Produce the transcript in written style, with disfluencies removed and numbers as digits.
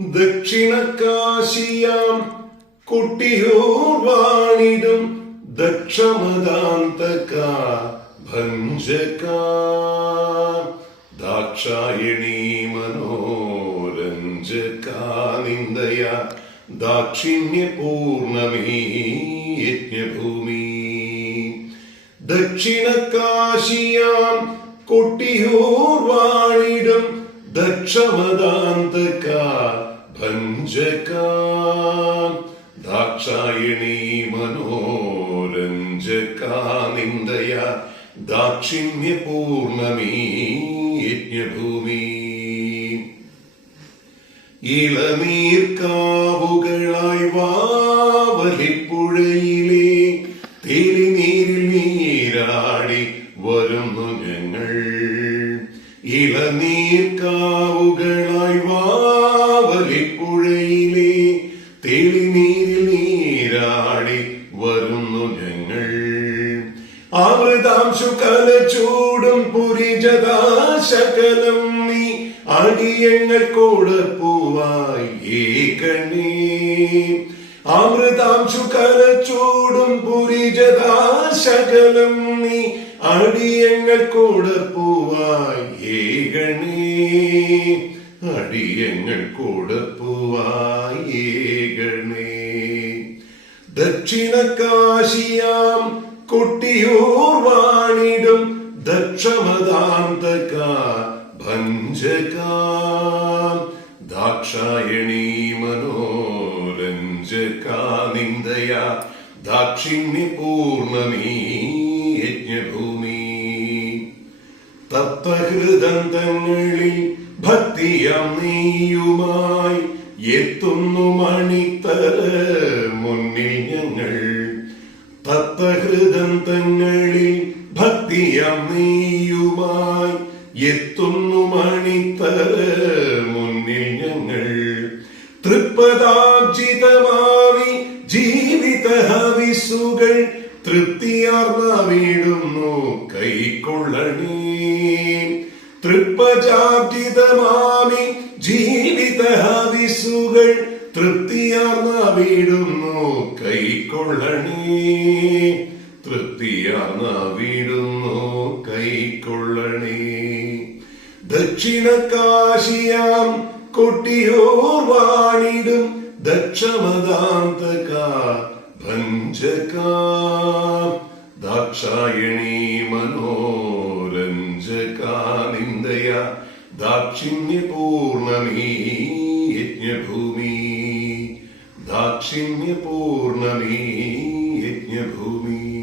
ദക്ഷിണകാശിയാം കൊട്ടിയൂർ വാണിടും ദക്ഷമദാന്തക ഭഞ്ജക ദാക്ഷായണീ മനോരഞ്ജക നിന്ദയ ദാക്ഷിണ്യ പൂർണമീ യജ്ഞഭൂമി. ദക്ഷിണകാശിയാം കൊട്ടിയൂർ വാണിടും ദക്ഷമദാന്തക ഭഞ്ജക ദാക്ഷായണീ മനോരഞ്ജക നിന്ദയ ദാക്ഷിണ്യ പൂർണമീ യജ്ഞഭൂമി. ഇളനീർക്കാവുകളായി വാവലിപ്പുഴയിലെ തെളിനീരിൽ നീരാടി വരുന്നു ഞങ്ങൾ. ഇളനീർക്കാവുകളായി വാവലിപ്പുഴയിലെ തെളിനീരിൽ നീരാടി വരുന്നു ഞങ്ങൾ. അമൃതാംശു കലചൂടും പുരിജദാശകലം നീ അടിയങ്ങൾ കൊടുപ്പൂവായി ഏകണേ. അമൃതാംശു കലചൂടും പുരിജദാശകലം നീ അടിയങ്ങൾ കൊടുപ്പൂവായി ഏകണേ. അടിയങ്ങൾ കൊടുപ്പൂവായി ഏകണേ. ദക്ഷിണകാശിയാം കൊട്ടിയൂർ വാണിടും ദക്ഷമദാന്തക ഭഞ്ജക ദാക്ഷായണീ മനോരഞ്ജക നിന്ദയ ദാക്ഷിണ്യ പൂർണമീ യജ്ഞഭൂമി. തപ്തഹൃദന്തങ്ങളിൽ ഭക്തിയാം നീയുമായി എത്തുന്നു മണിത്തര മുന്നിൽ ഞങ്ങൾ. തപ്തഹൃദന്തങ്ങളിൽ ഭക്തിയാം നീയുമായി എത്തുന്നു മണിത്തര മുന്നിൽ ഞങ്ങൾ. തൃപ്പദാർജിതമാവി ജീവിത ഹവിസുകൾ തൃപ്തിയാർന്ന വീടുന്നു കൈക്കൊള്ളണേ. തൃപ്പജാർജിതമാവി ജീവിത ഹവിസുകൾ തൃപ്തിയാർന്ന വീടുന്നു കൈക്കൊള്ളണേ. തൃപ്തിയാർന്ന വീടുന്നു കൈക്കൊള്ളണേ. ദക്ഷിണകാശിയാം കൊട്ടിയൂർ വാണിടും ദക്ഷമദാന്തക ഭഞ്ജക ദാക്ഷായണീ മനോരഞ്ജക നിന്ദയ ദാക്ഷിണ്യ പൂർണമീ യജ്ഞഭൂമി. ദാക്ഷിണ്യ പൂർണമീ യജ്ഞഭൂമി.